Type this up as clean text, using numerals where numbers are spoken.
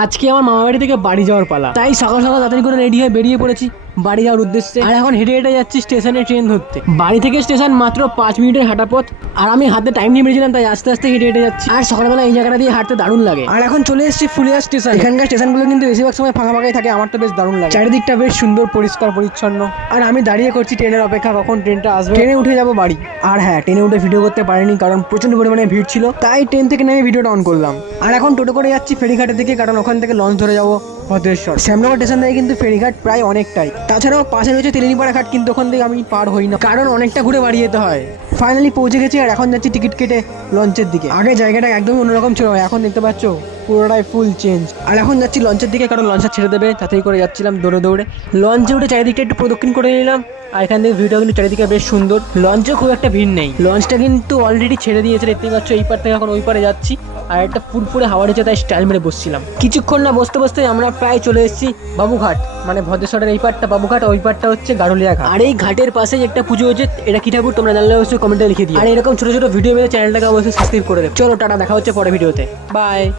আজকে আমার মামা বাড়ি থেকে বাড়ি যাওয়ার পালা, তাই সকাল সকাল তাড়াতাড়ি করে রেডি হয়ে বেরিয়ে পড়েছি বাড়ি যাওয়ার উদ্দেশ্যে। আর এখন হেঁটে হেঁটে যাচ্ছি স্টেশনে ট্রেন ধরতে। বাড়ি থেকে স্টেশন মাত্র 5 মিনিটের হাঁটা পথ, আর আমি হাতে টাইম নিয়ে বেরিয়েছিলাম, তাই আস্তে আস্তে হেঁটে হেঁটে যাচ্ছি। আর সকালবেলা এই জায়গাটা দিয়ে হাঁটতে দারুণ লাগে। আর এখন চলে এসেছি ফুলিয়া স্টেশন। এখানকার স্টেশনগুলো কিন্তু বেশিরভাগ সময় ফাঁকা ফাঁকাই থাকে, আমার তো বেশ দারুণ লাগে। চারিদিকটা বেশ সুন্দর, পরিষ্কার পরিচ্ছন্ন। আর আমি দাঁড়িয়ে করছি ট্রেনের অপেক্ষা, কখন ট্রেনটা আসবে, ট্রেনে উঠে যাবো বাড়ি। আর হ্যাঁ, ট্রেনে উঠে ভিডিও করতে পারিনি কারণ প্রচন্ড পরিমাণে ভিড় ছিল, তাই ট্রেন থেকে নেমে ভিডিওটা অন করলাম। আর এখন টোটো করে যাচ্ছি ফেরিঘাটের দিকে, কারণ ওখান থেকে লঞ্চ ধরে যাবো ভদ্রেশ্বর। শ্যামনগর স্টেশন থেকে কিন্তু ফেরিঘাট প্রায় অনেকটাই, তাছাড়াও পাশে রয়েছে তেলিনিপাড়া ঘাট, কিন্তু ওখান থেকে আমি পার হই না কারণ অনেকটা ঘুরে বাড়ি যেতে হয়। ফাইনালি পৌঁছে গেছি, আর এখন যাচ্ছি টিকিট কেটে লঞ্চের দিকে। আগে জায়গাটা একদমই অন্যরকম ছিল, এখন দেখতে পাচ্ছ পুরোটাই ফুল চেঞ্জ। আর এখন যাচ্ছি লঞ্চের দিকে, কারণ লঞ্চটা ছেড়ে দেবে, তাতেই করে যাচ্ছিলাম দৌড়ে দৌড়ে। লঞ্চে উঠে চারিদিকটা একটু প্রদক্ষিণ করে নিলাম, আর এখান থেকে ভিউটা কিন্তু চারিদিকে বেশ সুন্দর। লঞ্চে খুব একটা ভিড় নেই, লঞ্চটা কিন্তু অলরেডি ছেড়ে দিয়েছে, দেখতেই পাচ্ছ। এই পার থেকে এখন ওই পারে যাচ্ছি, আর একটা ফুরফুরে হাওয়া দিচ্ছে, তাই স্টাইল মেরে বসছিলাম। কিছুক্ষণ না বসতে বসতে আমরা প্রায় চলে এসেছি বাবুঘাট, মানে ভদ্রেশ্বরের এই পারটা বাবুঘাট, ওই পারটা হচ্ছে গারুলিয়া ঘাট। আর এই ঘাটের পাশে একটা পুজো হচ্ছে, এটা কি ঠাকুর তোমরা জানলে অবশ্যই কমেন্টে লিখে দিও। আর এরকম ছোট ছোট ভিডিও পেতে চ্যানেলটাকে অবশ্যই সাবস্ক্রাইব করে দেবে। চলো টাটা, দেখা হচ্ছে পরে ভিডিওতে, বাই।